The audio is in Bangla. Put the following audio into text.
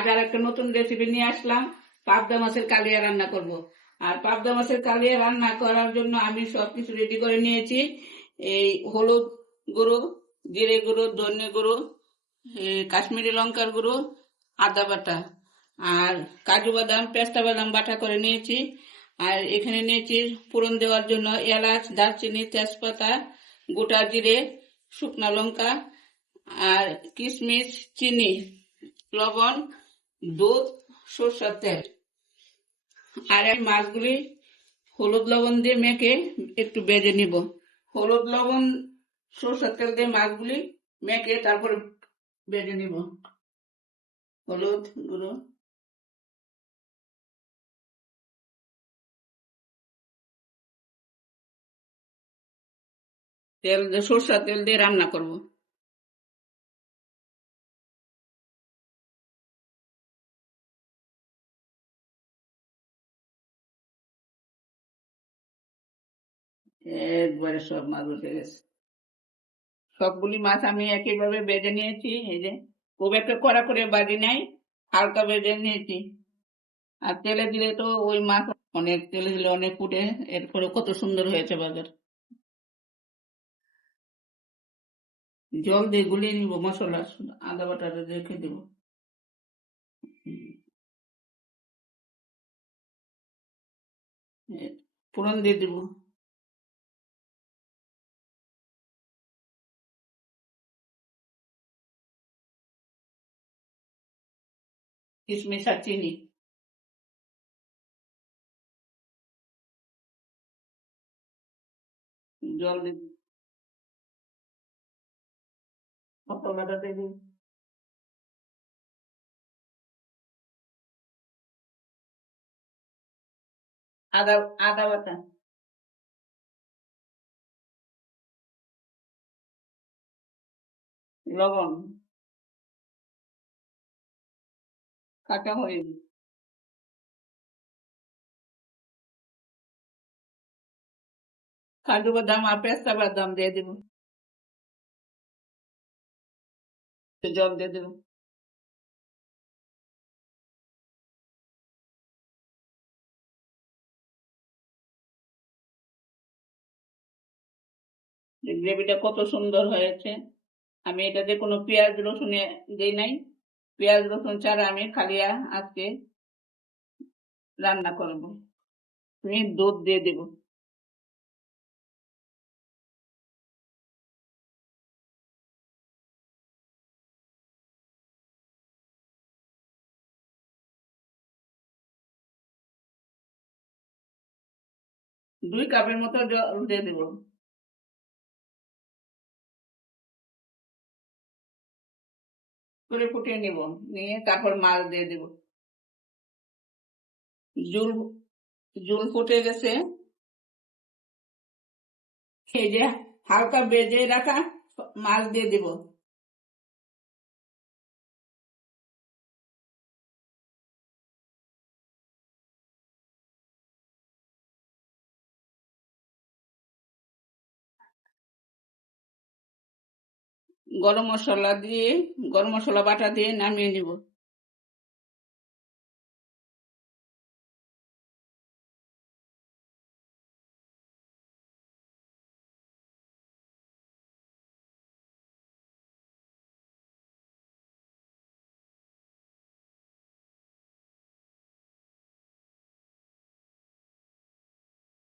আজ আর একটা নতুন রেসিপি নিয়ে আসলাম, পাবদা মাছের কালিয়া রান্না করব। আর পাবদা মাছের কালিয়া রান্না করার জন্য আমি সবকিছু রেডি করে নিয়েছি। এই হলুদ গুঁড়ো, জিরে গুঁড়ো, ধনে গুঁড়ো, কাশ্মীরি লঙ্কার গুঁড়ো, আদা বাটা, আর কাজু বাদাম, পেস্তা বাদাম বাটা করে নিয়েছি। আর এখানে নিয়েছি ফোড়ন দেওয়ার জন্য এলাচ, দারচিনি, তেজপাতা, গোটা জিরে, শুকনা লঙ্কা, আর কিশমিশ, চিনি, লবণ, দুধ, সরষের তেল। আর এই মাছগুলি হলুদ লবণ দিয়ে মেখে একটু ভেজে নিব। হলুদ লবণ সরষের তেল দিয়ে মাছগুলি মেখে তারপরে ভেজে নিব। হলুদ গুঁড়ো, তেল দিয়ে সরষের তেল দিয়ে রান্না করব। একবারে সব মাছ উঠে গেছে। সবগুলি মাছ আমি একইভাবে ভেজে নিয়েছি। এই যে খুব একটা কড়া করে বাজি নাই, হালকা ভেজে নিয়েছি। আর তেলে দিলে তো ওই মাছ অনেক, তেলে দিলে অনেক ফুটে, এরপরে কত সুন্দর হয়েছে বাজার। জল দিয়ে গুলিয়ে নিব মশলা, আদা বাটা রেখে দেব। ফোড়ন দিয়ে দিব। কিশমিশ আর চিনি, জল দিয়ে মশলাটা দিয়ে দিই। আদা, আদা বাটা, লবণ, কাঁচা মরিচ, কাজু বাদাম আর পেস্তা বাদাম দিয়ে দিব। জল দিয়ে দেব। গ্রেভিটা কত সুন্দর হয়েছে। আমি এটাতে কোনো পেঁয়াজ রসুন দিই নাই। পেঁয়াজ রসুন ছাড়া আমি খালি আজকে রান্না করব। আমি দুধ দিয়ে দেব। 2 কাপের মতো জল দিয়ে দেব। করে ফুটিয়ে নিব, নিয়ে তারপর মাছ দিয়ে দেব। জল, জল ফুটে গেছে। এই যে হালকা ভেজে রাখা মাছ দিয়ে দিব। গরম মশলা দিয়ে, গরম মশলা বাটা দিয়ে নামিয়ে নিব।